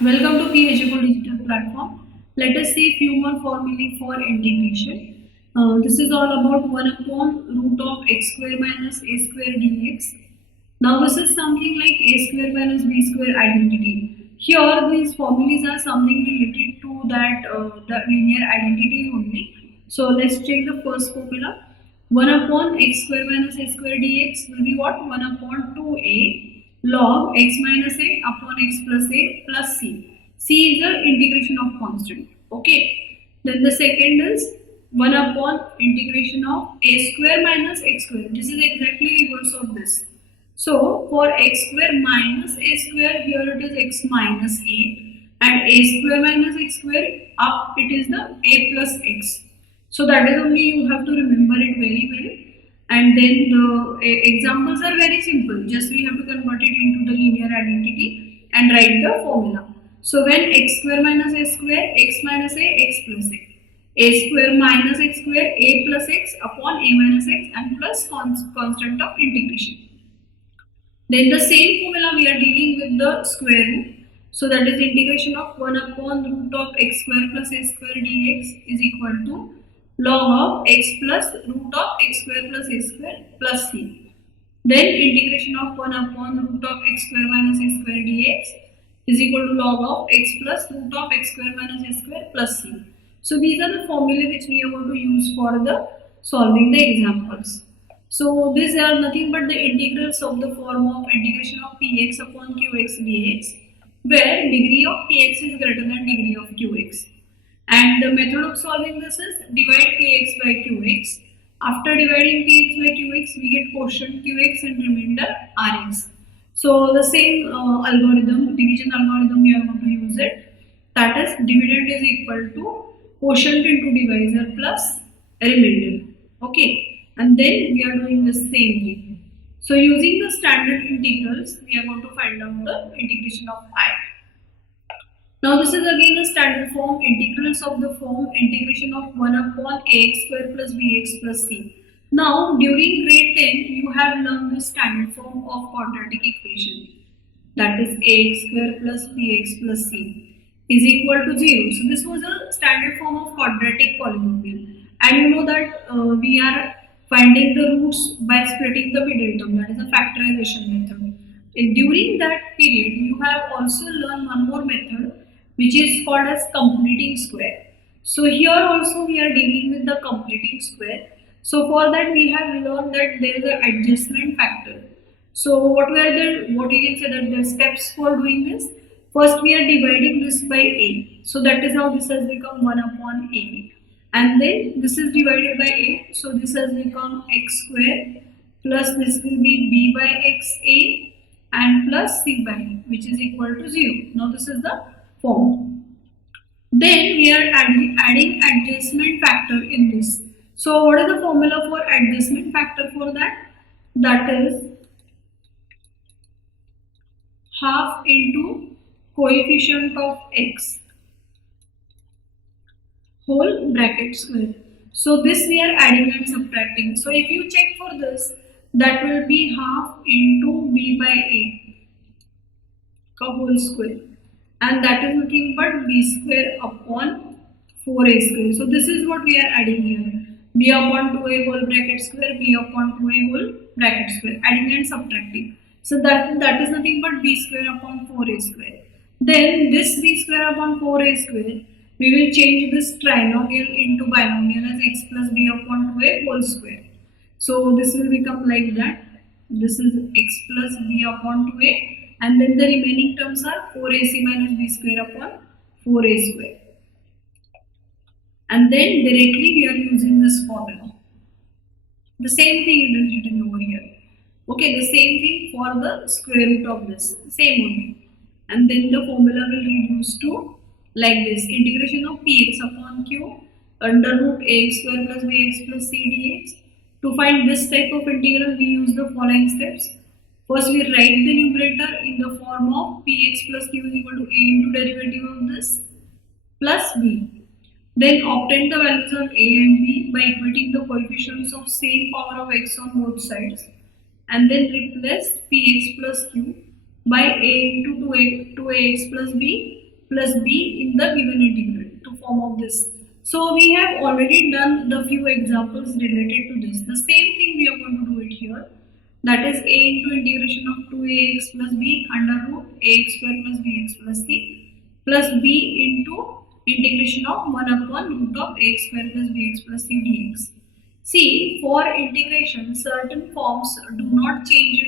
Welcome to P-eduKUL digital platform. Let us see few more formulae for integration. This is all about 1 upon root of x square minus a square dx. Now this is something like a square minus b square identity. Here these formulas are something related to that the linear identity only. So let's check the first formula. 1 upon x square minus a square dx will be what? 1 upon 2a log x minus a upon x plus a plus c. C is the integration of constant. Okay. Then the second is 1 upon integration of a square minus x square. This is exactly reverse of this. So for x square minus a square, here it is x minus a, and a square minus x square, up it is the a plus x. So that is only you have to remember it very well. And then the examples are very simple. Just we have to convert it into the linear identity and write the formula. So when x square minus a square, x minus a, x plus a square minus x square, a plus x upon a minus x and plus constant of integration. Then the same formula we are dealing with the square root. So that is integration of 1 upon root of x square plus a square dx is equal to log of x plus root of x square plus a square plus c. Then integration of 1 upon root of x square minus a square dx is equal to log of x plus root of x square minus a square plus c. So these are the formulae which we are going to use for the solving the examples. So these are nothing but the integrals of the form of integration of px upon qx dx, where degree of px is greater than degree of qx. And the method of solving this is divide px by qx. After dividing px by qx, we get quotient qx and remainder rx. So the same algorithm, division algorithm, we are going to use it. That is, dividend is equal to quotient into divisor plus remainder. Okay, and then we are doing the same thing. So using the standard integrals, we are going to find out the integration of I. Now this is again a standard form, integrals of the form integration of 1 upon ax square plus bx plus c. Now during grade 10 you have learned the standard form of quadratic equation, that is ax square plus bx plus c is equal to 0. So this was a standard form of quadratic polynomial, and you know that we are finding the roots by splitting the middle term, that is a factorization method. And during that period you have also learned one more method which is called as completing square. So here also we are dealing with the completing square. So for that we have learned that there is an adjustment factor. So what you can say that the steps for doing this? First we are dividing this by a. So that is how this has become 1 upon a. And then this is divided by a. So this has become x square plus this will be b by xa and plus c by a, which is equal to 0. Now this is the form. Then we are adding adjustment factor in this. So what is the formula for adjustment factor for that? That is half into coefficient of x whole bracket square. So this we are adding and subtracting. So if you check for this, that will be half into b by a whole square, and that is nothing but b square upon 4a square. So this is what we are adding here, b upon 2a whole bracket square, b upon 2a whole bracket square, adding and subtracting. So that is nothing but b square upon 4a square. Then this b square upon 4a square, we will change this trinomial into binomial as x plus b upon 2a whole square. So this will become like that. This is x plus b upon 2a. And then the remaining terms are 4ac minus b square upon 4a square. And then directly we are using this formula. The same thing it is written over here. Okay, the same thing for the square root of this. Same only. And then the formula will reduce to like this. Integration of px upon q under root ax square plus bx plus c dx. To find this type of integral, we use the following steps. First we write the numerator in the form of px plus q is equal to a into derivative of this plus b. Then obtain the values of a and b by equating the coefficients of same power of x on both sides, and then replace px plus q by a into 2ax plus b plus b in the given integral to form of this. So we have already done the few examples related to this. The same thing we are going to do it here. That is a into integration of 2ax plus b under root ax square plus bx plus c plus b into integration of 1 upon root of ax square plus bx plus c dx. See, for integration, certain forms do not change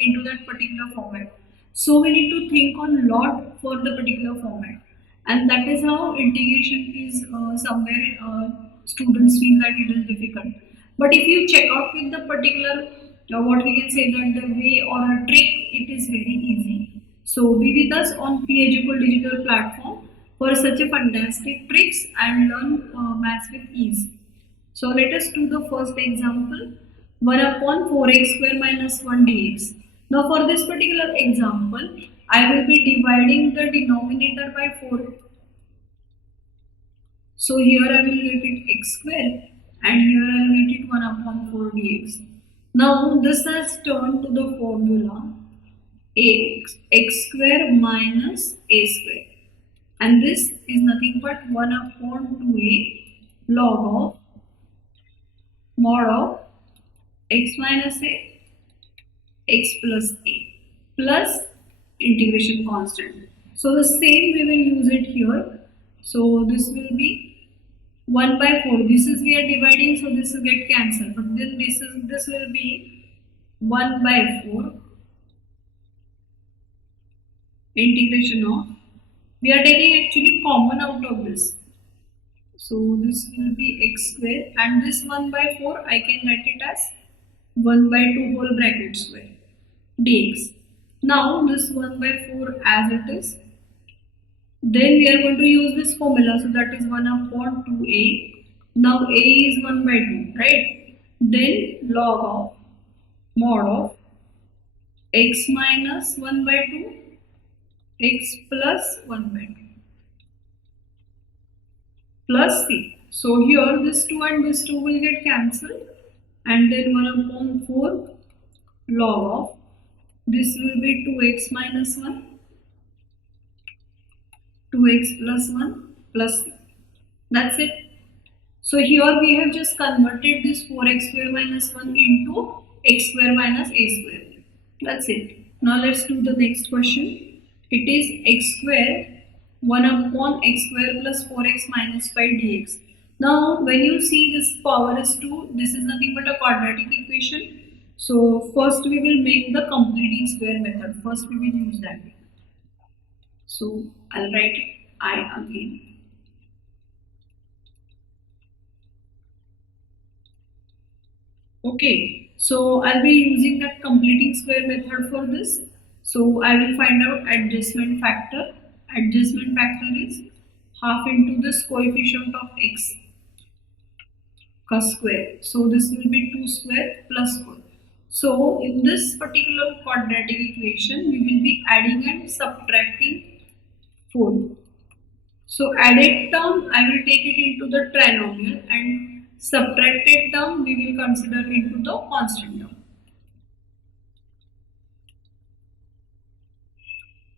into that particular format. So we need to think on lot for the particular format, and that is how integration is somewhere students feel that it is difficult. But if you check out with the particular what we can say that the way or a trick, it is very easy. So be with us on P-eduKUL digital platform for such a fantastic tricks and learn maths with ease. So let us do the first example, 1 upon 4x square minus 1 dx. Now for this particular example, I will be dividing the denominator by 4. So here I will get it x square and here I will get it 1 upon 4 dx. Now this has turned to the formula x square minus a square, and this is nothing but 1 upon 2a log of mod of x minus a x plus a plus integration constant. So the same we will use it here. So this will be 1 by 4. This is we are dividing, so this will get cancelled. But then this will be 1 by 4 integration of, we are taking actually common out of this. So this will be x square, and this 1 by 4 I can write it as 1 by 2 whole bracket square dx. Now this 1 by 4 as it is. Then we are going to use this formula, so that is 1 upon 2a. Now a is 1 by 2, right? Then log of mod of x minus 1 by 2 x plus 1 by 2 plus c. So here this 2 and this 2 will get cancelled, and then 1 upon 4 log of, this will be 2x minus 1 2x plus 1 plus c. That's it. So here we have just converted this 4x square minus 1 into x square minus a square. That's it. Now let's do the next question. It is x square 1 upon x square plus 4x minus 5 dx. Now when you see this power is 2, this is nothing but a quadratic equation. So first we will make the completing square method. First we will use that. So I'll write it I again. Okay, so I'll be using that completing square method for this. So I will find out adjustment factor. Adjustment factor is half into this coefficient of x का square. So this will be 2 square plus 4. So in this particular quadratic equation, we will be adding and subtracting 4. So added term I will take it into the trinomial, and subtracted term we will consider into the constant term.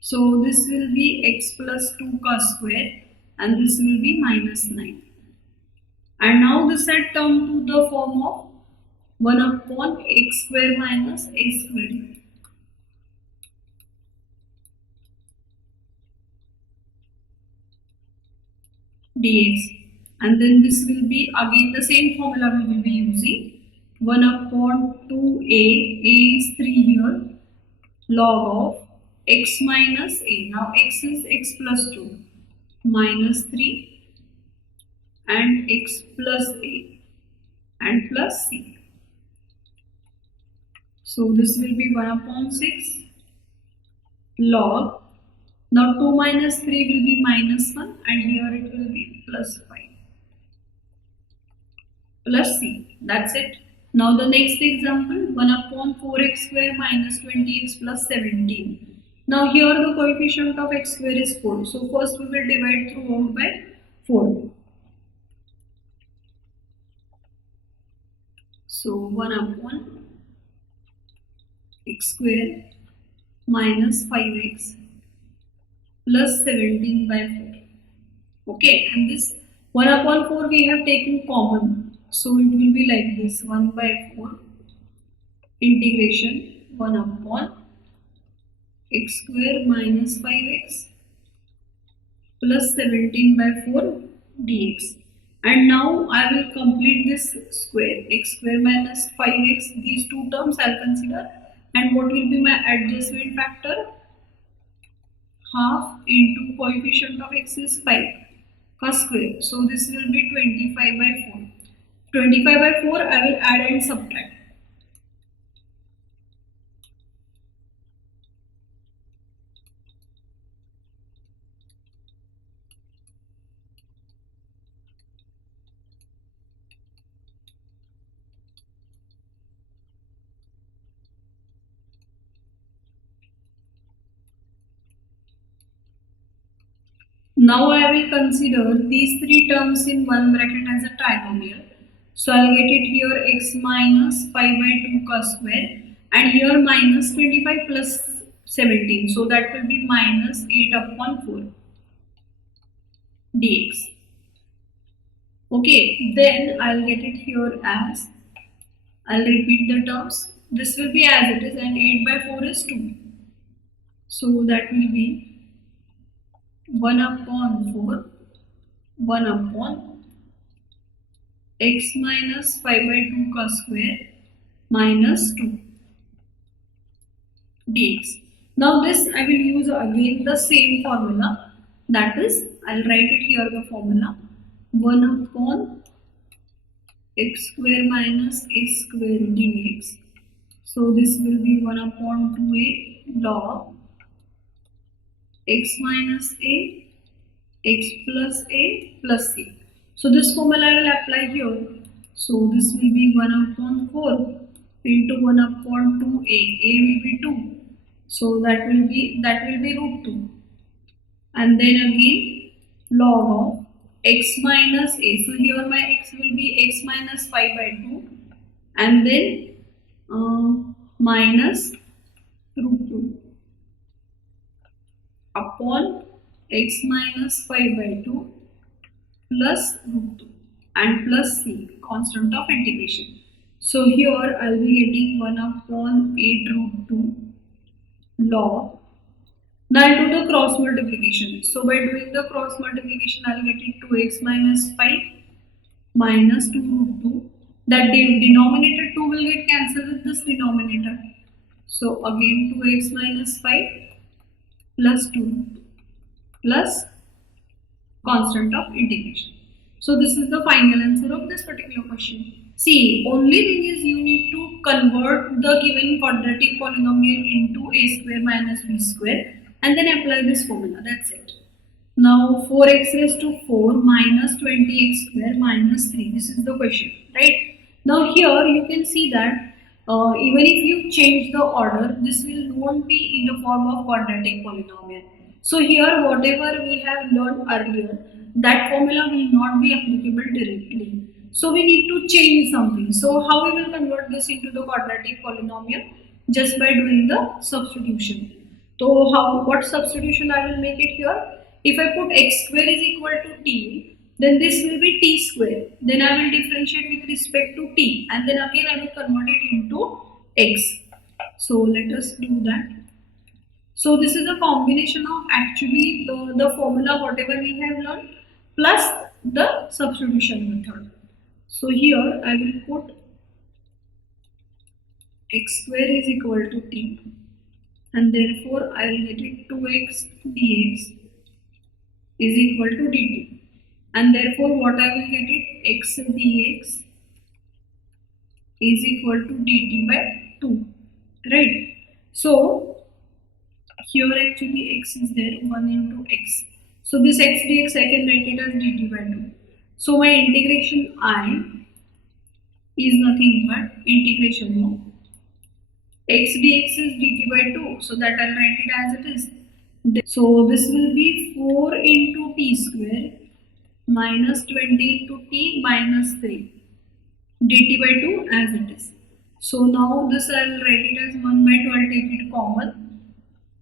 So this will be x plus 2 का square, and this will be minus 9. And now this had turned to the form of 1 upon x square minus a square dx. And then this will be again the same formula we will be using, 1 upon 2a, a is 3 here, log of x minus a. Now x is x plus 2 minus 3 and x plus a and plus c. So this will be 1 upon 6 log. Now 2 minus 3 will be minus 1, and here it will be plus 5 plus c. That's it. Now the next example, 1 upon 4x square minus 20x plus 17. Now here the coefficient of x square is 4. So first we will divide throughout by 4. So 1 upon x square minus 5x plus 17 by 4. Okay, and this 1 upon 4 we have taken common, so it will be like this: 1 by 4 integration 1 upon x square minus 5x plus 17 by 4 dx. And now I will complete this square, x square minus 5x, these two terms I will consider, and what will be my adjustment factor? Half into coefficient of x is 5 का square, so this will be 25 by 4. 25 by 4 I will add and subtract. Now I will consider these three terms in one bracket as a trinomial. So I will get it here x minus 5 by 2 का square, and here minus 25 plus 17. So that will be minus 8 upon 4 dx. Okay, then I will get it here as, I will repeat the terms. This will be as it is, and 8 by 4 is 2. So that will be 1 upon 4, 1 upon x minus 5 by 2 का square minus 2 dx. Now this I will use again the same formula, that is, I will write it here the formula: 1 upon x square minus a square dx. So this will be 1 upon 2a log x minus a, x plus a plus c. So this formula I will apply here. So this will be 1 upon 4 into 1 upon 2a. A will be 2. So that will be root 2. And then again log of x minus a. So here my x will be x minus 5 by 2, and then minus root 2 upon x minus 5 by 2 plus root 2 and plus c, constant of integration. So here I will be getting 1 upon 8 root 2 log. Now I will do the cross multiplication. So by doing the cross multiplication I will get it 2x minus 5 minus 2 root 2. That denominator 2 will get cancelled with this denominator. So again 2x minus 5 plus 2 plus constant of integration. So this is the final answer of this particular question. See, only thing is you need to convert the given quadratic polynomial into a square minus b square and then apply this formula. That's it. Now 4x raised to 4 minus 20x square minus 3. This is the question, right? Now here you can see that even if you change the order, this will won't be in the form of quadratic polynomial. So here whatever we have learned earlier, that formula will not be applicable directly. So we need to change something. So how we will convert this into the quadratic polynomial? Just by doing the substitution. So what substitution I will make it here? If I put x square is equal to t, then this will be t square. Then I will differentiate with respect to t, and then again I will convert it into x. So let us do that. So this is a combination of actually the formula whatever we have learned plus the substitution method. So here I will put x square is equal to t, and therefore I will get it 2x dx is equal to dt, and therefore what I will get it, x dx is equal to dt by 2, right? So here actually x is there, 1 into x. So this x dx I can write it as dt by 2. So my integration I is nothing but integration of x dx is dt by 2. So that I'll write it as it is. So this will be 4 into t square minus 20 into t minus 3 dt by 2 as it is. So now this I will write it as 1 by 2, I will take it common.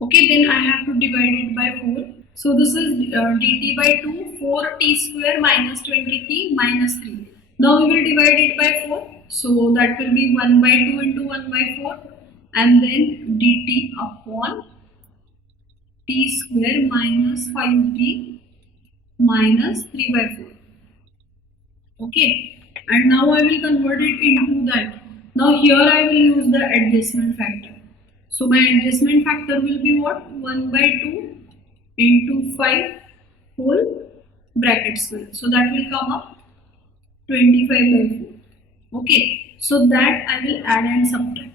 Okay, then I have to divide it by 4. So this is dt by 2, 4t square minus 20t minus 3. Now we will divide it by 4. So that will be 1 by 2 into 1 by 4 and then dt upon t square minus 5t minus 3 by 4. Okay, and now I will convert it into that. Now here I will use the adjustment factor. So my adjustment factor will be what? 1 by 2 into 5 whole bracket square. So that will come up 25 by 4. Okay, so that I will add and subtract.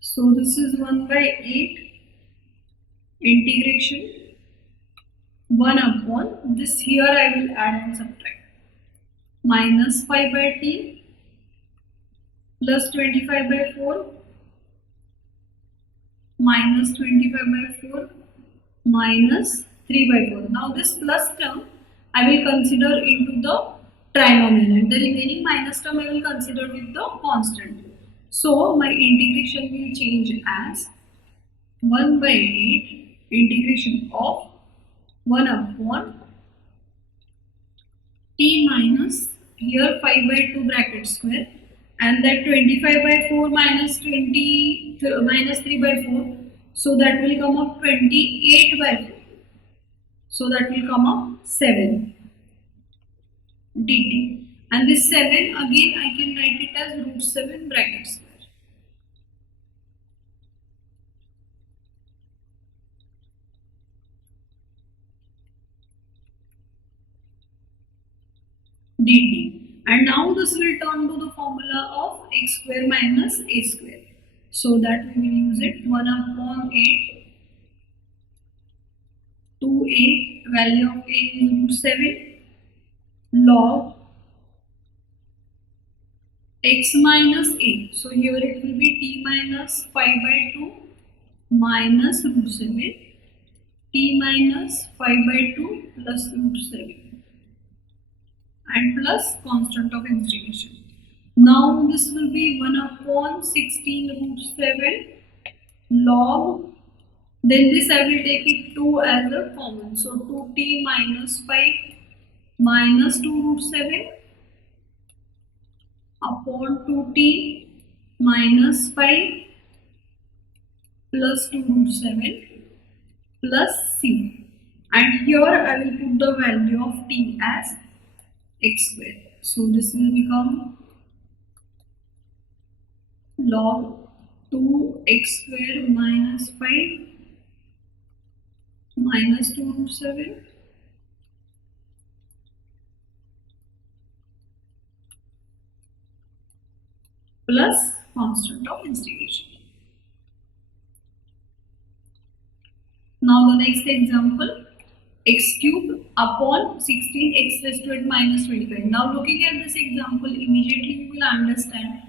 So this is 1 by 8 integration 1 upon this, here I will add and subtract, minus 5 by t plus 25 by 4 minus 25 by 4 minus 3 by 4. Now this plus term I will consider into the trinomial and the remaining minus term I will consider with the constant. So my integration will change as 1 by 8 integration of 1 upon t minus here 5 by 2 bracket square and that 25 by 4 minus 20 minus 3 by 4, so that will come up 28 by 4, so that will come up 7 dt, and this 7 again I can write it as root 7 bracket square. dt, and now this will turn to the formula of x square minus a square. So that we will use it 1 upon 8 2a, value of a is root 7 log x minus a. So here it will be t minus 5 by 2 minus root 7 t minus 5 by 2 plus root 7 and plus constant of integration. Now this will be 1 upon 16 root 7 log, then this I will take it 2 as a common, so 2t minus 5 minus 2 root 7 upon 2t minus 5 plus 2 root 7 plus c, and here I will put the value of t as x square. So this will become log 2x square minus 5 minus 2 root 7 plus constant of integration. Now the next example, x cube upon 16 x raised to 8 minus 25. Now looking at this example, immediately you will understand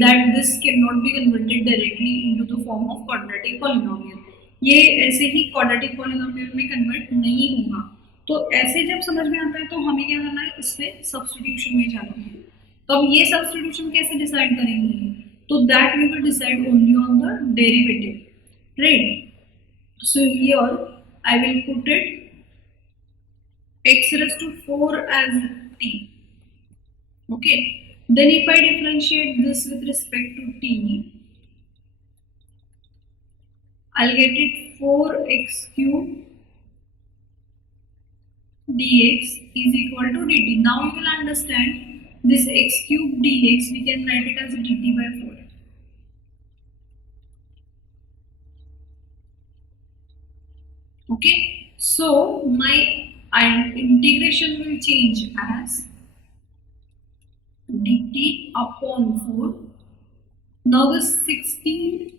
that this cannot be converted directly into the form of quadratic polynomial. ये ऐसे ही quadratic polynomial में convert नहीं होगा. तो ऐसे जब समझ में आता है तो हमें क्या करना है, इसमें substitution में जाना है. तो अब ये substitution कैसे decide करेंगे? तो that we will decide only on the derivative, right? So here I will put it x raised to 4 as t. Okay. Then if I differentiate this with respect to t, I'll get it 4x cube dx is equal to dt. Now you will understand this x cube dx, we can write it as dt by 4. Okay, so my integration will change as dt upon 4. Now the 16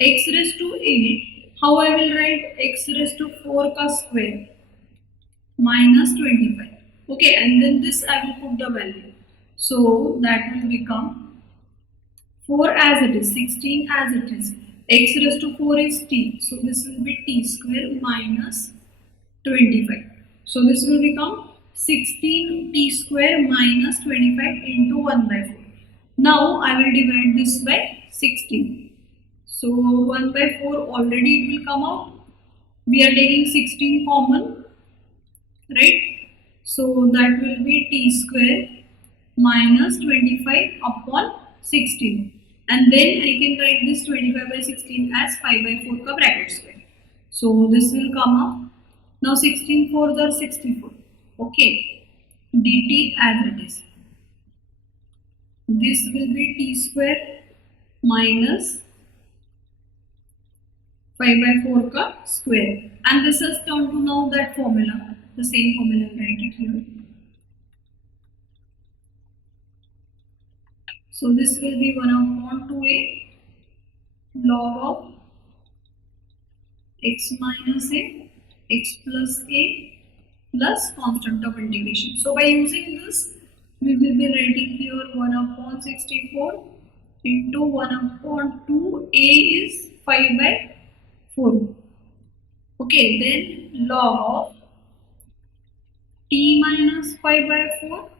x raised to 8, how I will write x raised to 4 ka square minus 25. Okay, and then this I will put the value. So that will become 4 as it is, 16 as it is. X raised to 4 is t. So this will be t square minus 25. So this will become 16 t square minus 25 into 1 by 4. Now I will divide this by 16. So 1 by 4 already it will come out. We are taking 16 common, right? So that will be t square minus 25 upon 16. And then I can write this 25 by 16 as 5 by 4 ka bracket square. So this will come up. Now 16 4s are 64. Okay. dt as it is. This will be t square minus 5 by 4 ka square. And this has turned to now that formula. The same formula, I'll write it here. So this will be 1 upon 2a log of x minus a x plus a plus constant of integration. So by using this, we will be writing here 1 upon 64 into 1 upon 2, a is 5 by 4. Okay, then log of t minus 5 by 4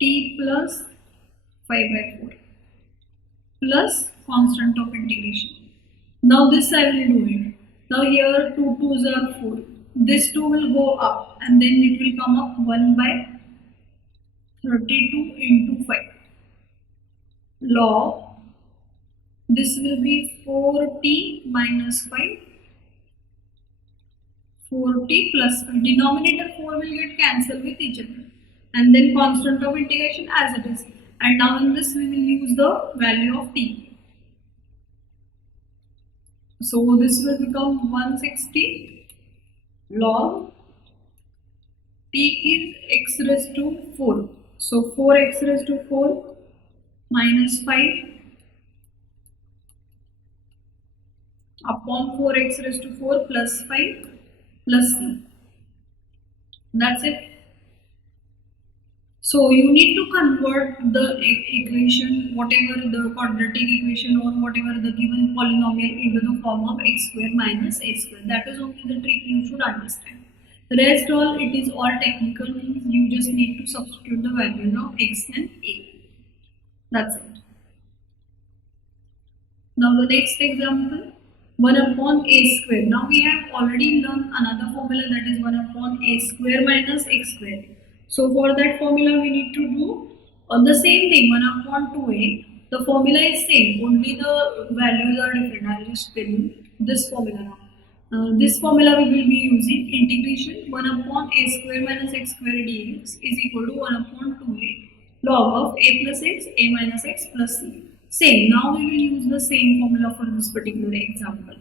t plus 5 by 4 plus constant of integration. Now this I will do it. Now here 2 2s are 4. This 2 will go up and then it will come up 1 by 32 into 5 log. This will be 4t minus 5, 4t plus 5. Denominator 4 will get cancelled with each other. And then constant of integration as it is. And now in this we will use the value of t. So this will become 160 log t is x raised to 4. So 4x raised to 4 minus 5 upon 4x raised to 4 plus 5 plus c. That's it. So you need to convert the equation, whatever the quadratic equation or whatever the given polynomial, into the form of x square minus a square. That is only the trick you should understand. The rest all, it is all technical things. You just need to substitute the values of x and a. That's it. Now the next example, 1 upon a square. Now we have already learned another formula, that is 1 upon a square minus x square. So for that formula we need to do the same thing, 1 upon 2a. The formula is same, only the values are different. I will just tell you this formula now. This formula we will be using integration 1 upon a square minus x square dx is equal to 1 upon 2a log of a plus x, a minus x plus c. Same, now we will use the same formula for this particular example.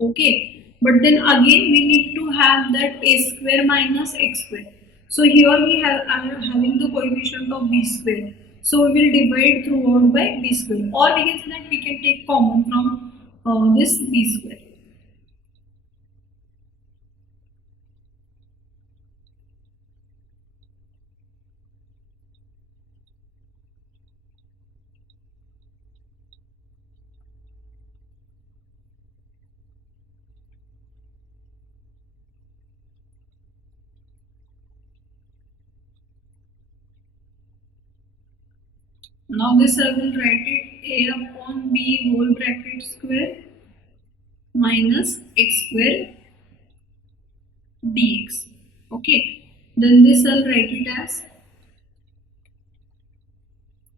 Okay, but then again we need to have that a square minus x square. So here we are having the coefficient of b square. So we will divide throughout by b square, or we can say that we can take common from this b square. Now this I will write it a upon b whole bracket square minus x square dx. Okay, then this I'll write it as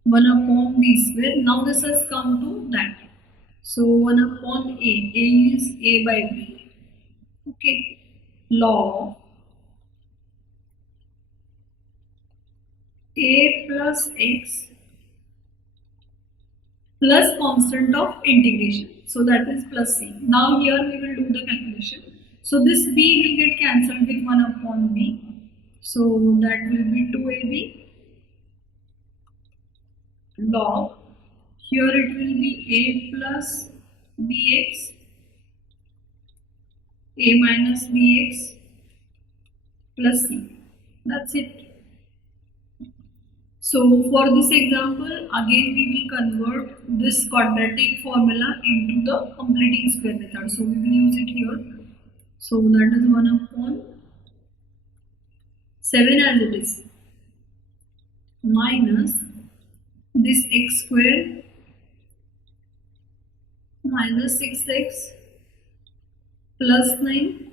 1 upon b square. Now this has come to that. So 1 upon a is a by b. Okay, log a plus x plus constant of integration. So that is plus c. Now here we will do the calculation. So this b will get cancelled with 1 upon b. So that will be 2ab log. Here it will be a plus bx, a minus bx plus c. That's it. So for this example, again we will convert this quadratic formula into the completing square method. So we will use it here. So that is 1 upon 7 as it is minus this x square minus 6x plus 9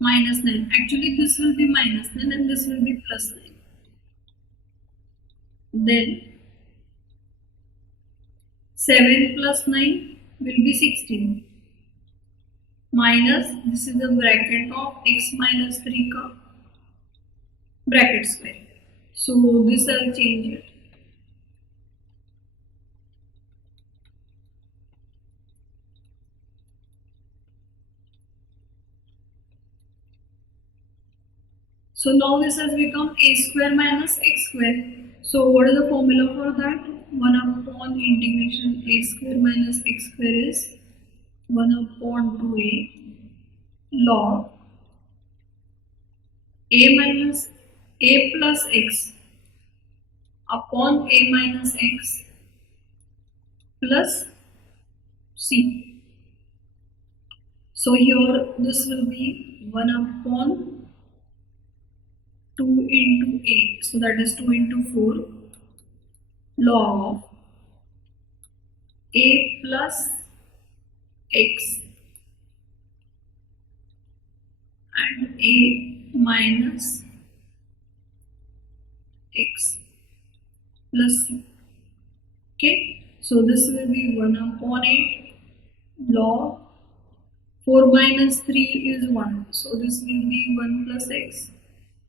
minus 9. Actually this will be minus 9 and this will be plus 9. Then 7 plus 9 will be 16 minus, this is the bracket of x minus 3 ka bracket square. So this I'll change it. So now this has become a square minus x square. So what is the formula for that? 1 upon integration a square minus x square is 1 upon 2a log a minus a plus x upon a minus x plus c. So here this will be 1 upon 2 into a, so that is 2 into 4 log of a plus x and a minus x plus c. Okay, so this will be 1 upon 8 log 4 minus 3 is 1, so this will be 1 plus x.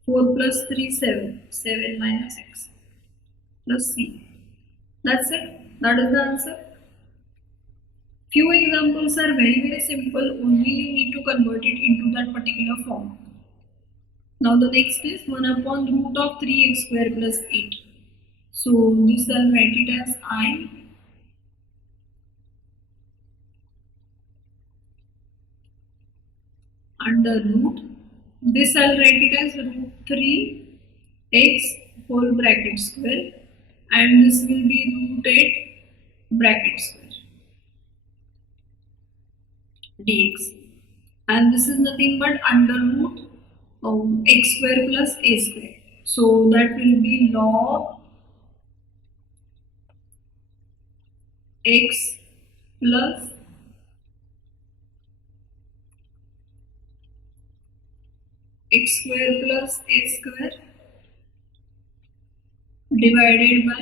4 plus 3 7, 7 minus x plus c. That's it. That is the answer. Few examples are very simple, only you need to convert it into that particular form. Now the next is 1 upon root of 3x square plus 8. So this I'll write it as I under root. This I'll write it as root 3x whole bracket square, and this will be root 8 bracket square dx, and this is nothing but under root x square plus a square. So that will be log x plus x square plus a square divided by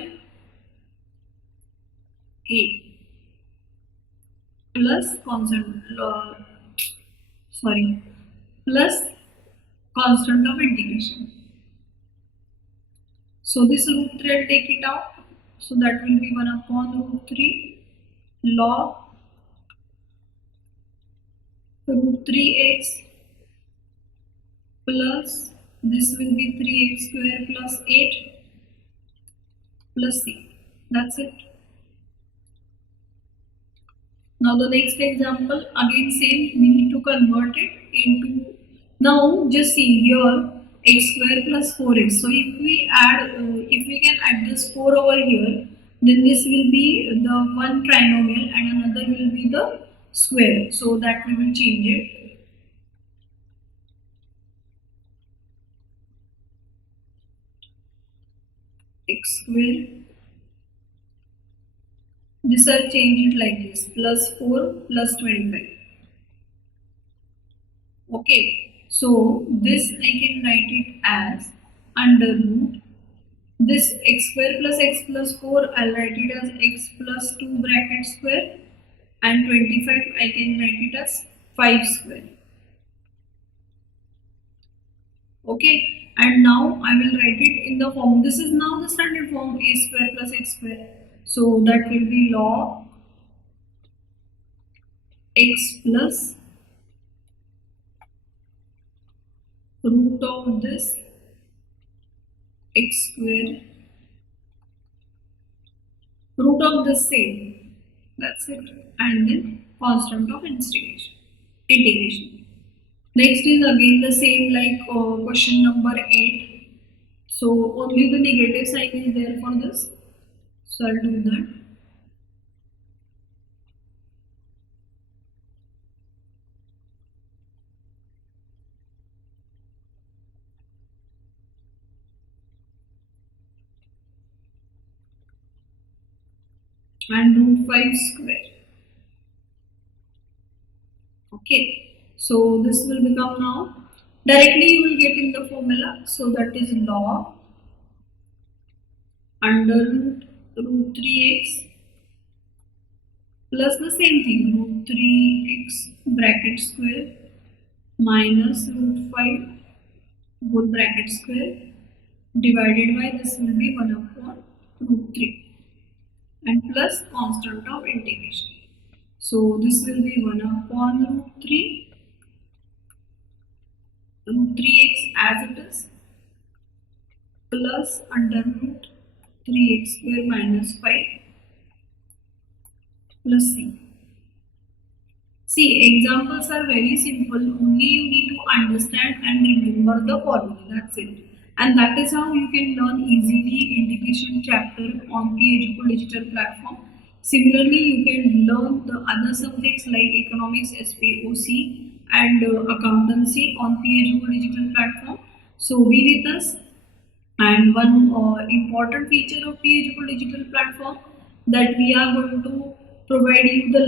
a plus constant plus constant of integration. So this root 3 I'll take it out, so that will be 1 upon root 3 log root 3x plus this will be 3x square plus 8 plus c. That's it. Now the next example, again same, we need to convert it into, now just see here x square plus 4x. So if we add, if we can add this 4 over here, then this will be the one trinomial and another will be the square. So that we will change it. X square, this I'll change it like this, plus 4 plus 25. Okay, so this I can write it as under root this x square plus x plus 4, I'll write it as x plus 2 bracket square, and 25 I can write it as 5 square. Okay, and now I will write it in the form, this is now the standard form, a square plus x square. So that will be log x plus root of this x square, root of the same, that's it, and then constant of integration. Next is again the same like question number 8. So only the negative sign is there for this, so I'll do that. and root 5 square. Okay, so this will become now directly you will get in the formula, so that is log under root 3x plus the same thing root 3x bracket square minus root 5 whole bracket square divided by this will be 1 upon root 3 and plus constant of integration. So this will be 1 upon root 3x as it is plus under root 3x square minus 5 plus c. See, examples are very simple, only you need to understand and remember the formula, that's it. And that is how you can learn easily integration chapter on P-eduKUL digital platform. Similarly, you can learn the other subjects like economics, SPOC and accountancy on P-eduKUL digital platform. So be with us. And one important feature of P-eduKUL digital platform that we are going to provide you the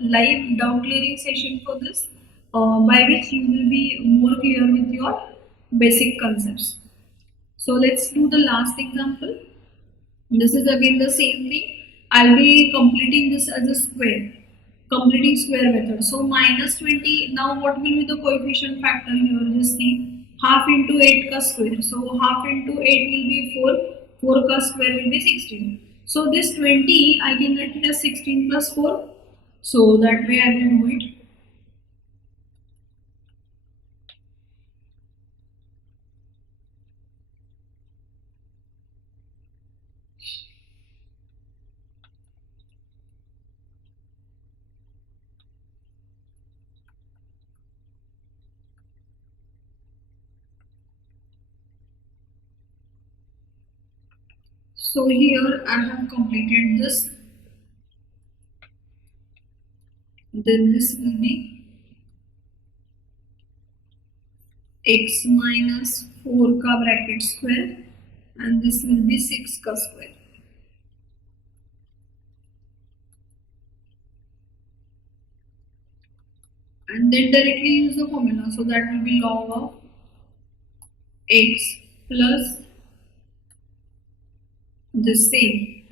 live doubt clearing session for this, by which you will be more clear with your basic concepts. So let's do the last example. This is again the same thing. I'll be completing this as a square, completing square method. So minus 20. Now what will be the coefficient factor here? Just see, half into 8 ka square. So half into 8 will be 4. 4 ka square will be 16. So this 20 I can write it as 16 plus 4. So that way I will do it. So here I have completed this. Then this will be x minus 4 ka bracket square and this will be 6 ka square. And then directly use the formula. So that will be log of x plus the same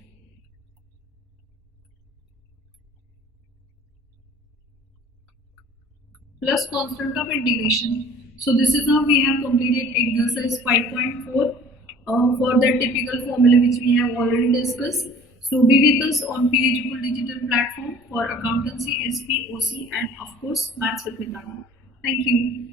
plus constant of integration. So this is how we have completed exercise 5.4 for that typical formula which we have already discussed. So be with us on P-eduKUL digital platform for accountancy, SPOC and of course maths with Methana. Thank you.